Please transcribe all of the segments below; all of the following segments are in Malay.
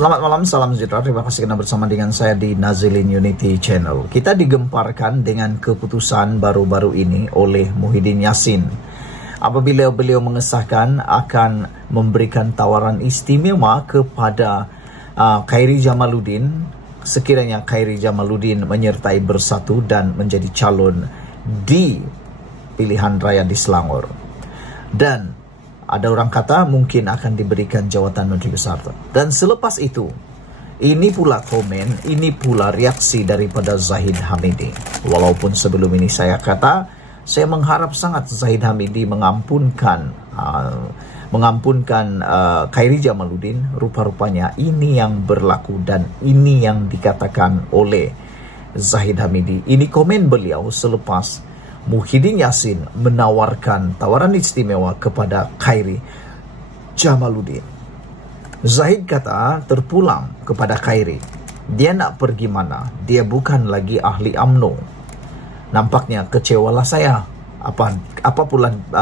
Selamat malam, salam sejahtera. Terima kasih karena bersama dengan saya di Nazilin Unity Channel. Kita digemparkan dengan keputusan baru-baru ini oleh Muhyiddin Yassin. Apabila beliau mengesahkan akan memberikan tawaran istimewa kepada Khairi Jamaluddin, sekiranya Khairi Jamaluddin menyertai Bersatu dan menjadi calon di pilihan raya di Selangor. Dan ada orang kata mungkin akan diberikan jawatan Menteri Besar. Dan selepas itu, ini pula komen, ini pula reaksi daripada Zahid Hamidi. Walaupun sebelum ini saya kata, saya mengharap sangat Zahid Hamidi mengampunkan Khairi Jamaluddin. Rupa-rupanya ini yang berlaku dan ini yang dikatakan oleh Zahid Hamidi. Ini komen beliau selepas Muhyiddin Yassin menawarkan tawaran istimewa kepada Khairi Jamaluddin. Zahid kata terpulang kepada Khairi, dia nak pergi mana? Dia bukan lagi ahli UMNO. Nampaknya kecewalah saya.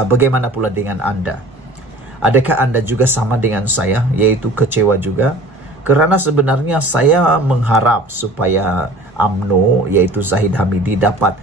Bagaimana pula dengan Anda? Adakah Anda juga sama dengan saya, yaitu kecewa juga? Kerana sebenarnya saya mengharap supaya UMNO, yaitu Zahid Hamidi, dapat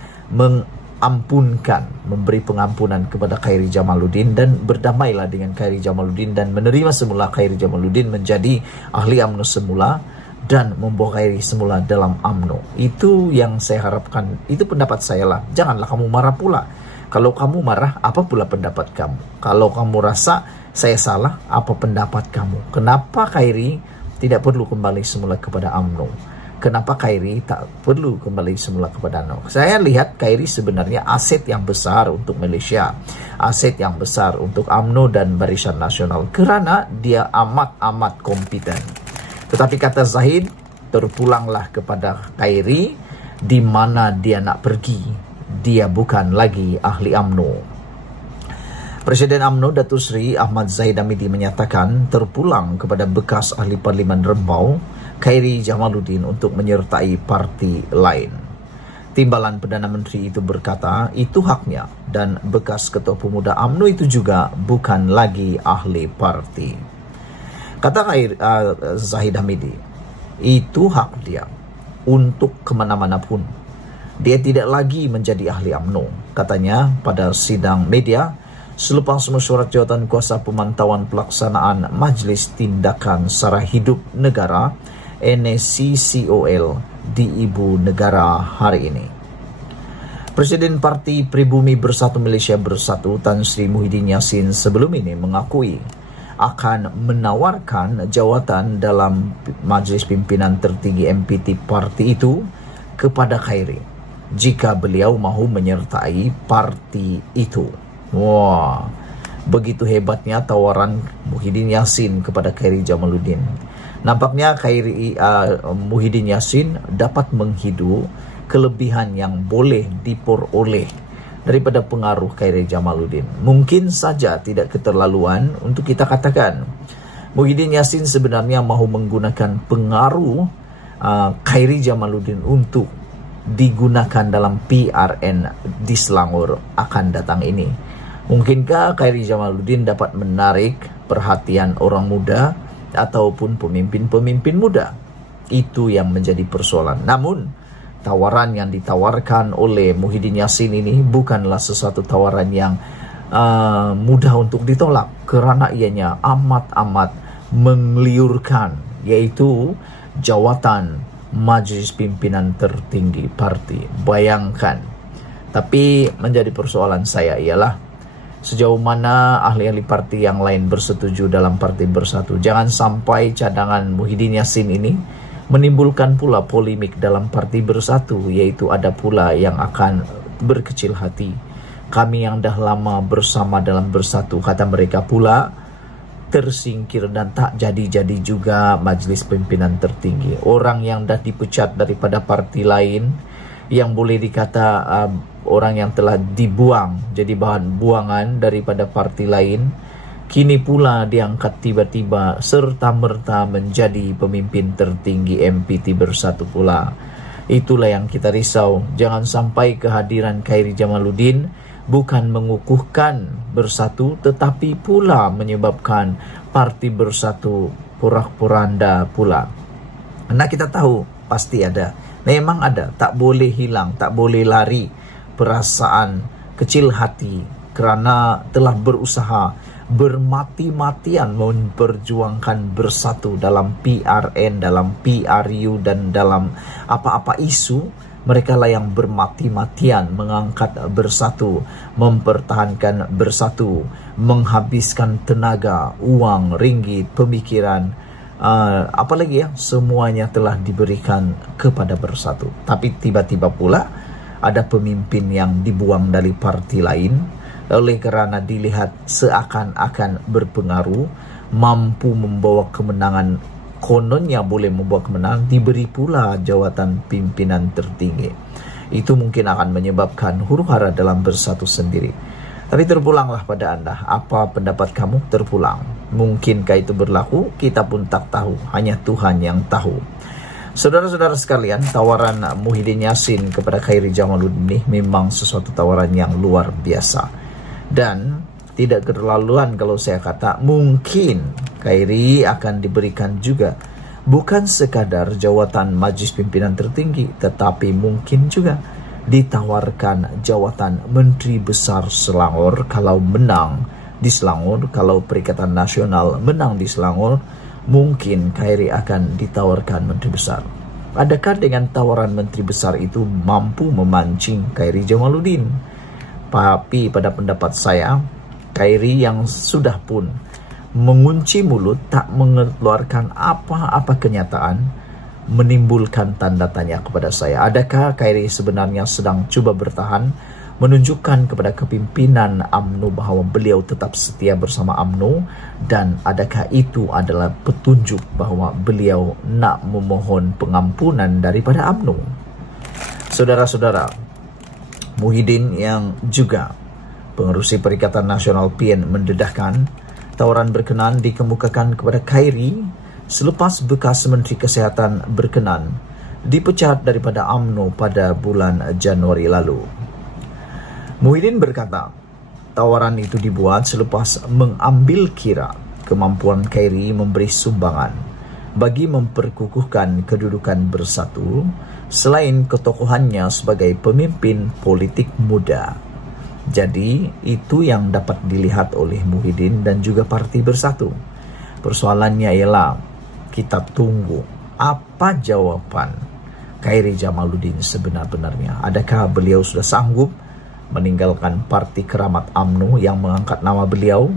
memberi pengampunan kepada Khairi Jamaluddin dan berdamailah dengan Khairi Jamaluddin dan menerima semula Khairi Jamaluddin menjadi ahli UMNO semula dan membawa Khairi semula dalam UMNO. Itu yang saya harapkan, itu pendapat saya lah. Janganlah kamu marah pula. Kalau kamu marah, apa pula pendapat kamu? Kalau kamu rasa saya salah, apa pendapat kamu? Kenapa Khairi tidak perlu kembali semula kepada UMNO? Kenapa Khairi tak perlu kembali semula kepada UMNO? Saya lihat Khairi sebenarnya aset yang besar untuk Malaysia, aset yang besar untuk UMNO dan Barisan Nasional, kerana dia amat kompeten. Tetapi kata Zahid, terpulanglah kepada Khairi di mana dia nak pergi. Dia bukan lagi ahli UMNO. Presiden UMNO Datuk Seri Ahmad Zahid Hamidi menyatakan terpulang kepada bekas ahli Parlimen Rembau Khairi Jamaluddin untuk menyertai parti lain. Timbalan Perdana Menteri itu berkata itu haknya dan bekas Ketua Pemuda UMNO itu juga bukan lagi ahli parti. Kata Zahid Hamidi, itu hak dia untuk kemana-mana pun. Dia tidak lagi menjadi ahli UMNO, katanya pada sidang media selepas mesyuarat jawatan kuasa pemantauan pelaksanaan Majlis Tindakan Sara Hidup Negara NSCCOL di Ibu Negara hari ini. Presiden Parti Pribumi Bersatu Malaysia Bersatu Tan Sri Muhyiddin Yassin sebelum ini mengakui akan menawarkan jawatan dalam Majlis Pimpinan Tertinggi MPT parti itu kepada Khairi jika beliau mahu menyertai parti itu. Wah, begitu hebatnya tawaran Muhyiddin Yassin kepada Khairi Jamaluddin. Nampaknya Muhyiddin Yassin dapat menghidu kelebihan yang boleh diperoleh daripada pengaruh Khairi Jamaluddin. Mungkin saja tidak keterlaluan untuk kita katakan Muhyiddin Yassin sebenarnya mahu menggunakan pengaruh Khairi Jamaluddin untuk digunakan dalam PRN di Selangor akan datang ini. Mungkinkah Khairi Jamaluddin dapat menarik perhatian orang muda ataupun pemimpin-pemimpin muda? Itu yang menjadi persoalan. Namun, tawaran yang ditawarkan oleh Muhyiddin Yassin ini bukanlah sesuatu tawaran yang mudah untuk ditolak, kerana ianya amat menggeliurkan, yaitu jawatan Majlis Pimpinan Tertinggi Parti. Bayangkan. Tapi menjadi persoalan saya ialah sejauh mana ahli-ahli parti yang lain bersetuju dalam Parti Bersatu. Jangan sampai cadangan Muhyiddin Yassin ini menimbulkan pula polemik dalam Parti Bersatu, yaitu ada pula yang akan berkecil hati. Kami yang dah lama bersama dalam Bersatu, kata mereka pula, tersingkir dan tak jadi-jadi juga Majlis Pimpinan Tertinggi. Orang yang dah dipecat daripada parti lain, yang boleh dikata orang yang telah dibuang jadi bahan buangan daripada parti lain, kini pula diangkat tiba-tiba serta-merta menjadi pemimpin tertinggi MPT Bersatu pula. Itulah yang kita risau. Jangan sampai kehadiran Khairi Jamaluddin bukan mengukuhkan Bersatu, tetapi pula menyebabkan Parti Bersatu porak-poranda pula. Karena kita tahu pasti ada, memang ada, tak boleh hilang, tak boleh lari perasaan kecil hati kerana telah berusaha bermati-matian memperjuangkan bersatu dalam PRN, dalam PRU, dan dalam apa-apa isu. Mereka lah yang bermati-matian mengangkat bersatu, mempertahankan bersatu, menghabiskan tenaga, uang, ringgit, pemikiran, apalagi ya, semuanya telah diberikan kepada bersatu. Tapi tiba-tiba pula ada pemimpin yang dibuang dari parti lain oleh kerana dilihat seakan-akan berpengaruh, mampu membawa kemenangan, kononnya boleh membawa kemenangan, diberi pula jawatan pimpinan tertinggi. Itu mungkin akan menyebabkan huru-hara dalam bersatu sendiri. Tapi terpulanglah pada Anda, apa pendapat kamu? Terpulang. Mungkinkah itu berlaku? Kita pun tak tahu, hanya Tuhan yang tahu. Saudara-saudara sekalian, tawaran Muhyiddin Yassin kepada Khairi Jamaluddin ini memang sesuatu tawaran yang luar biasa. Dan tidak keterlaluan kalau saya kata mungkin Khairi akan diberikan juga bukan sekadar jawatan Majlis Pimpinan Tertinggi, tetapi mungkin juga ditawarkan jawatan Menteri Besar Selangor kalau menang di Selangor. Kalau Perikatan Nasional menang di Selangor, mungkin Khairi akan ditawarkan Menteri Besar. Adakah dengan tawaran Menteri Besar itu mampu memancing Khairi Jamaluddin? Tapi pada pendapat saya, Khairi yang sudah pun mengunci mulut, tak mengeluarkan apa-apa kenyataan, menimbulkan tanda tanya kepada saya. Adakah Khairi sebenarnya sedang cuba bertahan, menunjukkan kepada kepimpinan UMNO bahawa beliau tetap setia bersama UMNO, dan adakah itu adalah petunjuk bahawa beliau nak memohon pengampunan daripada UMNO? Saudara-saudara, Muhyiddin yang juga pengerusi Perikatan Nasional PN mendedahkan tawaran berkenan dikemukakan kepada Khairi selepas bekas Menteri Kesihatan berkenan dipecat daripada UMNO pada bulan Januari lalu. Muhyiddin berkata, tawaran itu dibuat selepas mengambil kira kemampuan Khairi memberi sumbangan bagi memperkukuhkan kedudukan bersatu selain ketokohannya sebagai pemimpin politik muda. Jadi, itu yang dapat dilihat oleh Muhyiddin dan juga Parti Bersatu. Persoalannya ialah kita tunggu apa jawaban Khairi Jamaluddin sebenar-benarnya. Adakah beliau sudah sanggup meninggalkan Parti Keramat UMNO yang mengangkat nama beliau?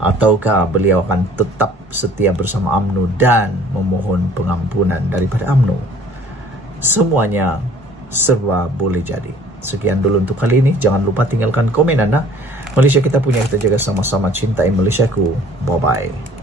Ataukah beliau akan tetap setia bersama UMNO dan memohon pengampunan daripada UMNO? Semuanya serba boleh jadi. Sekian dulu untuk kali ini. Jangan lupa tinggalkan komen Anda. Malaysia kita punya, kita jaga sama-sama. Cintai Malaysiaku. Bye-bye.